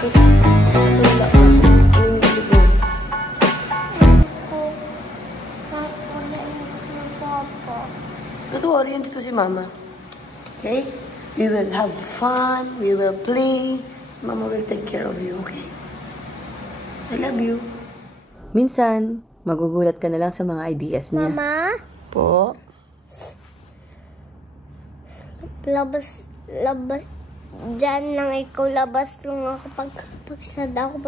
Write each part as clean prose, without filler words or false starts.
Bakit? Wala ka. Ano yung isip mo? Don't worry, dito si Mama. Okay? We will have fun. We will play. Mama will take care of you, okay? I love you. Minsan, magugulat ka na lang sa mga ideas niya. Mama? Po? Labas dyan lang ikaw, labas lang ako pag sad ako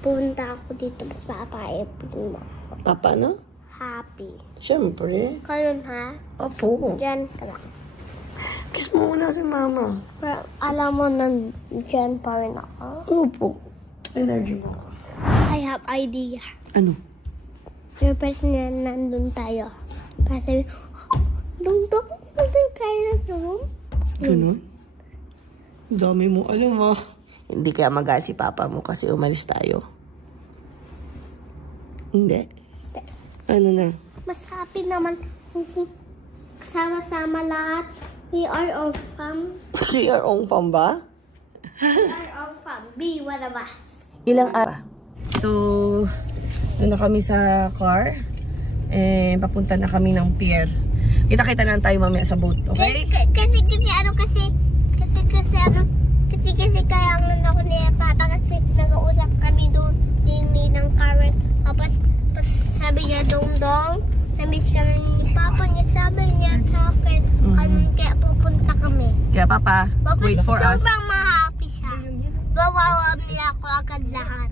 punta ako dito, papaipin mo. Papa, no? Happy. Siyempre. Kanon ha? Opo. Dyan ka lang. Kiss mo muna si Mama. Pero alam mo dyan pa rin ako. Opo. Energy mo ako. I have idea. Ano? Pero person na nandun tayo. Para sabi, dong, kayo na sa room? Ganun? Dami mo alam mo. Hindi kaya mag-a si Papa mo kasi umalis tayo. Hindi. Ano na? Mas happy naman sama-sama lahat. We are all fam. We are on fam ba? We are all fam. Be one of us. Ilang araw? So, doon na kami sa car. Papunta na kami ng pier. Kita-kita na tayo mamaya sa boat, okay? Kasi kaya nga ako niya Papa kasi nag-uusap kami doon ng Karen. Tapos sabi niya, Dong, na-miss kami ni Papa niya. Sabi niya sa akin, kaya pupunta kami. Kaya Papa, wait for us. Sobrang ma-happy siya. Mawawag nila ako agad lahat.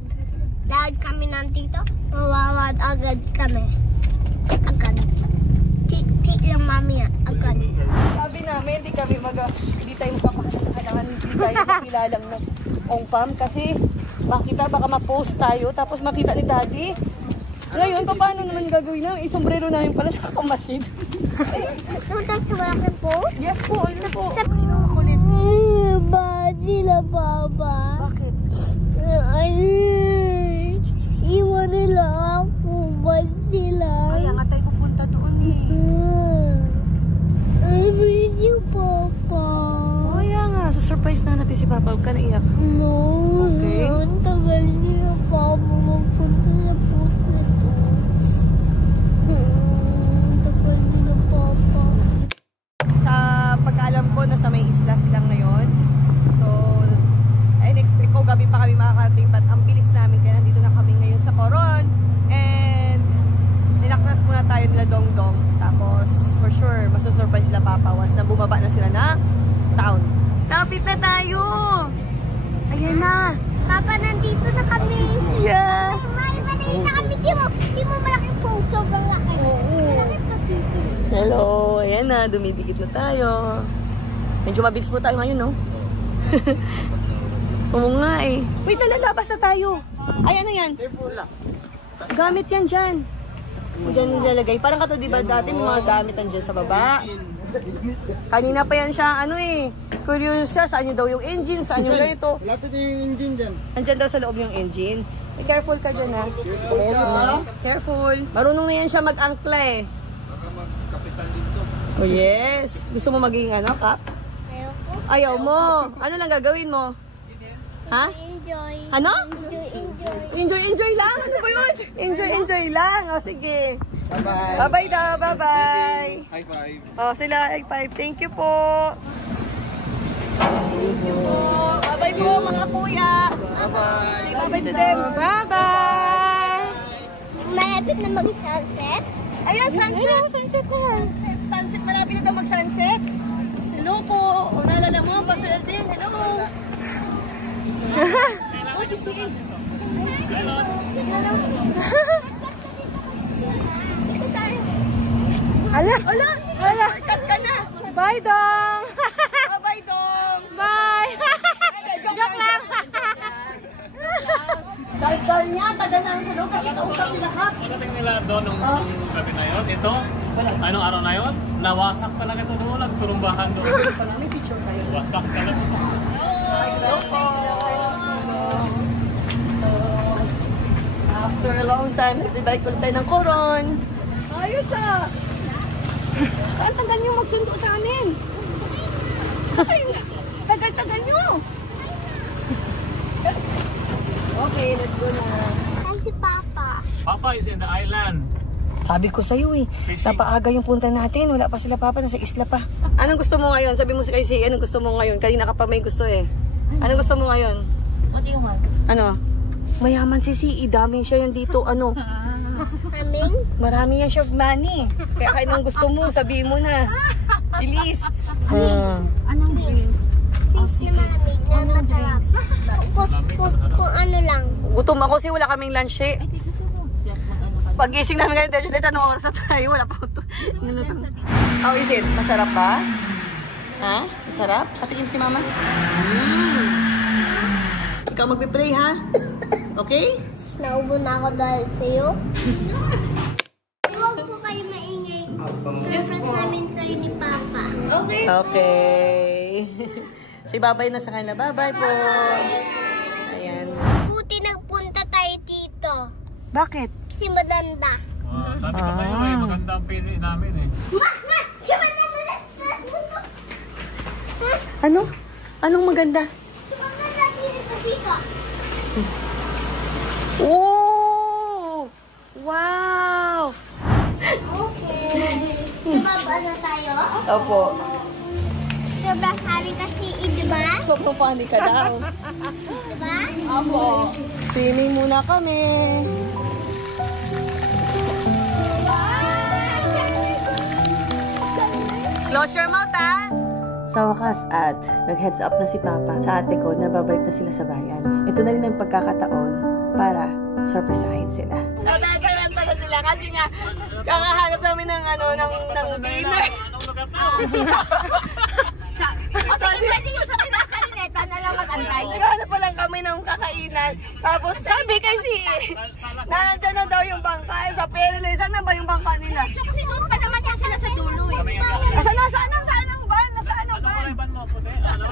Lahat kami nandito, mawawag agad kami. Agad. Tik lang mami agad. Sabi namin, hindi tayo magpapakailangan, hindi tayo makilalang ng ongpam kasi baka ma-post tayo tapos makita ni Daddy. Ngayon, paano naman gagawin namin? Isombrero namin pala nakakamasid. Naman tayo sa malaking po? Yes po, ayun po. Sino ako nito? Ba sila, Papa? Bakit? Iwan nila ako. Ba sila? Kaya nga tayo pupunta doon I miss you, Papa. Kaya nga, surprise na natin si Papa. Huwag ka naiyak. No. Okay. Ang tagal niya, Papa. Magpunta na po na to. Ang tagal niya, Papa. Sa pagkaalam ko, nasa may isla silang ngayon. So, ay expect ko gabi pa kami makakarating. But ang bilis namin, kaya nandito na kami ngayon sa Coron. And ninaknas muna tayo nila Dongdong. Tapos, for sure, masusurprise sila Papa once na bumaba na sila na town. Lapit na tayo! Ayan na! Papa, nandito na kami. Yeah! May maliit na kami. Di mo malaking po. Sobrang laki. Malaki pa dito. Hello! Ayan na, dumidikit na tayo. Medyo mabilis po tayo ngayon, no? Oo nga eh. Wait, nalalabas na tayo. Ay, ano yan? Gamit yan dyan. Diyan nilalagay. Parang kato, diba dati mga gamit dyan sa baba. Kanina pa yan siya, ano eh. Curious siya, saan yung daw yung engine, saan yung ganito. Lapit yung engine dyan. Andyan daw sa loob yung engine. Careful ka dyan ha. Careful. Marunong na yan siya mag-angkla eh. Baka mag-kapitan dito. Oh yes. Gusto mo maging ano, Kap? Ayoko. Ayaw mo. Ano lang gagawin mo? Ha? Enjoy. Ano? Enjoy. Enjoy lang? Ano ba yun? Enjoy lang. O sige. Bye-bye. Bye-bye daw. Bye-bye. High five. O sila, high five. Thank you po. Thank you po. Bye-bye po mga kuya. Bye-bye. Say bye-bye to them. Bye-bye. Malapit na mag-sunset. Ayan, sunset. Sunset ko yan. Sunset, malapit na daw mag-sunset. Hello po. O naalala mo, Pastor Alden. Hello. Oh, si Siin. Ala! Cut ka na! Bye, Dong! Bye, Dong! Bye! Joke lang! Dal-dal niya, tagal na sa loob kasi kausap sila ha. Pagdating nila doon nung gabi na yun, ito, anong araw na yun? Nawasak talaga ito doon, nagturumbahan doon. May picture tayo. Wasak talaga. Hello po! After a long time, nagbibalik ulit tayo ng Coron. Ayos ah! Saan tagal nyo magsundo sa amin? Tagal-tagal nyo! let's go na. Ay, si Papa. Papa is in the island. Sabi ko sa'yo eh, napaaga yung punta natin. Wala pa sila Papa, nasa isla pa. Anong gusto mo ngayon? Sabi mo si Casey, anong gusto mo ngayon? Kanina ka pa may gusto eh. Anong gusto mo ngayon? What do you want? Ano? Mayaman si CE, daming siya yan dito. Ano? Aming? Marami yan siya money. Kaya kahit anong gusto mo, sabihin mo na. Bilis. Anong drinks? Please na malamig na masarap. Kung ano lang. Gutom ako kasi wala kaming lunch eh. Ay, di gusto mo. Mag-ano ka. Pag-gising namin ngayon, dito anong oras na tayo? Wala pa ito. How is it? Masarap ba? Ha? Masarap? Patikim si Mama? Ikaw magpipray ha? Okay? Naubo na ako dahil sa'yo. Huwag po kayo maingay. Reference namin sa'yo ni Papa. Okay. Okay. Si Babay na sa kanila. Bye-bye po. Ayan. Buti nagpunta tayo dito. Bakit? Kasi madanda. Sabi ko sa'yo, may maganda ang pili namin eh. Ano? Anong maganda? Dito. Oh! Wow! Okay. Baba na tayo? Opo. Sobrang hali kasi, diba? Sobrang funny ka daw. Diba? Opo. Swimming muna kami. Close your mouth, ha? Sa wakas at nag-heads up na si Papa sa ate ko na babalik na sila sa bayan. Ito na rin ang pagkakataon para surprisahin sila. Tatantan na sila kasi nga kakahanap namin ng dinner. Sige, pwede yun sa pinasalineta na lang mag-antay. Naghahanap pa lang kami ng kakainan. Tapos sabi kasi, nandiyan na daw yung bangka. Sa Perle, saan na ba yung bangka nila? Kasi doon pa naman yan sila sa dulo eh. Saan ang van? Nasaan ang van? Ano mo puti? Ano?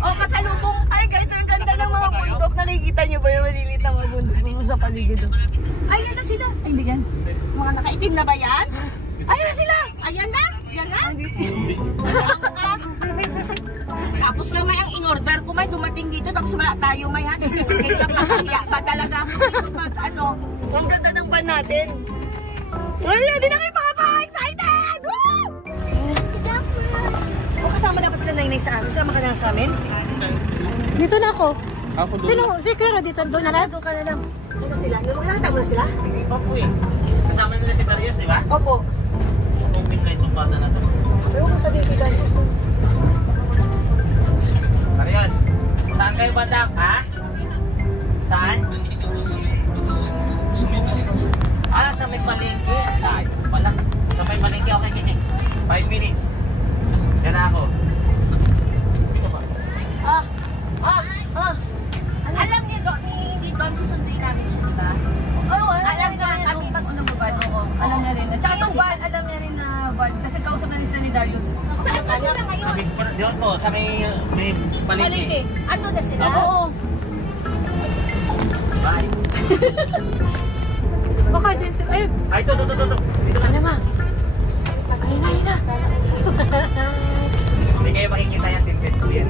O, kasalubong. Ay guys, ang ganda ng mga bundok. Nakikita nyo ba yung maliliit na mga bundok dito sa paligid? Ay, yan na sila. Ay, hindi yan. Mga nakaitim na ba yan? Ay, yan na sila. Ayan na? Yan na? Tapos ka may ang in-order ko may dumating dito tapos wala tayo may ha. Kaya kapahaya ba talaga ako pag ano. Ang ganda ng van natin. Ay, ready na kayo Papa! Excited! Woo! O, kasama dapat sila nainay sa amin. Sama ka na sa amin? Dito na ako. Ako doon. Sino? Si Kero dito. Doon na lang. Doon ka na lang. Ano sila? Nakita mo na sila? Hindi pa po eh. Kasama nila si Darius, di ba? Opo. Kung pinlight ng bata na to. Pero kung sabihin kay Darius. Darius, saan kayo bandak, ha? Saan? Sa may palengke. Ay, wala. Sa may palengke, okay, kiki. 5 minutes. Yan na ako. Alam ni Don susunduin namin siya, di ba? Alam niya kami mag-unang bubad. Alam niya rin. At saka itong van, alam niya rin na van. Kasi kausap na rin sila ni Darius. Saan ba sila ngayon? Doon po, sa may palengke. Ano na sila? Oo. Bye. Baka dyan sila. Ayun. Ay, ito. Dito ka. Ano ma? Ayun na. Hindi kayo makikita yan, tintin ko yan.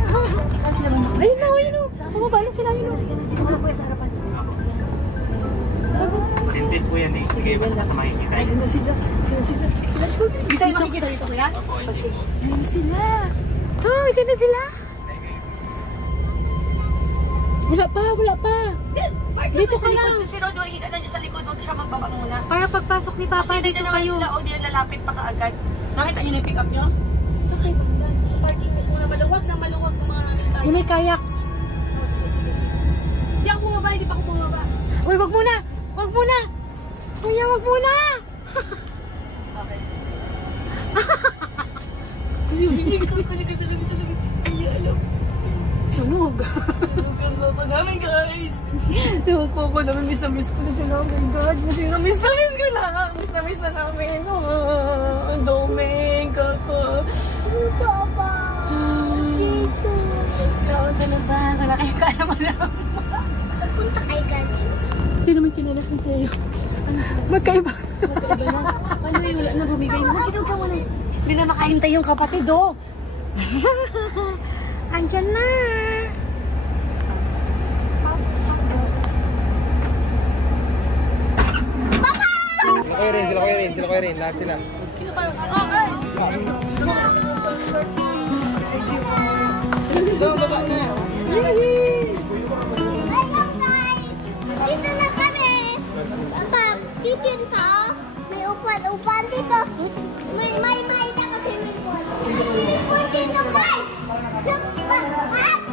Saan sila mama? Ayun na. Bumaba na sila. Ayun na. Dito ka na po sa harapan. Tintin po yan, hindi kayo basta makikita yan. Ayun na sila. Hindi tayo makikita dito kuya? Opo, hindi po. Ayun sila. Oh, dyan na sila. Wala pa. Dito ka lang. Si Rod, higa na dyan sa likod. Huwag siya magbaba muna. Para pagpasok ni Papa, Kasi dito kayo. Sila, o di lalapit pa kaagad. Nakita niyo na yung pick up niyo? Sa kay banda. Sa parking mismo na maluwag ng mga namin kayak. Yung may kayak. Sige. Hindi ako bumaba, hindi pa ako bumaba. Uy, wag muna! Kuya, wag muna! Okay. Sunog. Ang loko namin, guys. Yung koko namin, miss na ko na sila. Oh my God, miss na ko na. Miss na namin. Oh, ang dumi, koko. Papa. Dito. Miss sa labas. Wala kayo kaya mo na. Nagpunta kayo galing. Hindi naman kinalas ni Teo. Magkaiba. Na. Ano yung wala na bumigay na. Magkinaw ka muna. Hindi na makahintay yung kapatid, oh. Andyan na. Sila ko rin, lahat sila. Sino ba? Oh, ay! Baba na. Welcome guys! Dito na kami! Papa, kitchen pa. May upan dito. May na kasi may upan. May upan dito guys!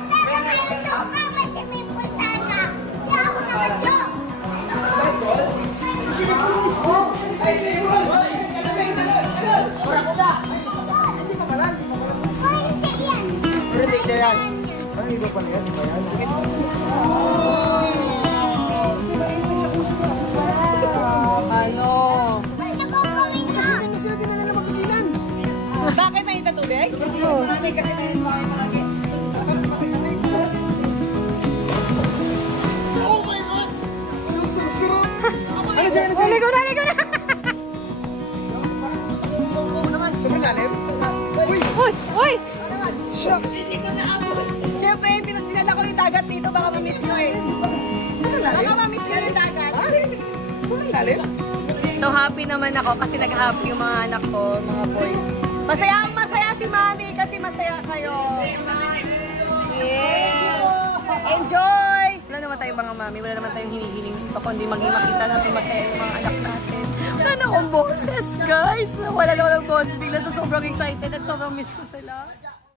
Tara kayo ito kasi may upan sana. Di ako nakajok. Ano? Nagkakawin niya! Bakit may tubig? Ligo na! Uy! Shucks! Siyempre, dinala ko yung dagat dito, baka mamiss ko eh. Baka mamiss ko yung dagat. Lalim? So happy naman ako kasi nag-happy yung mga anak ko, mga boys. Masaya si Mami kasi masaya kayo. Yeah. Enjoy! Wala naman tayong mga mami, wala naman tayong hinihiling dito kundi maging makita natin masaya yung mga anak natin. Wala na akong boses, guys. Wala na akong boses bigla sa sobrang excited at sobrang miss ko sila.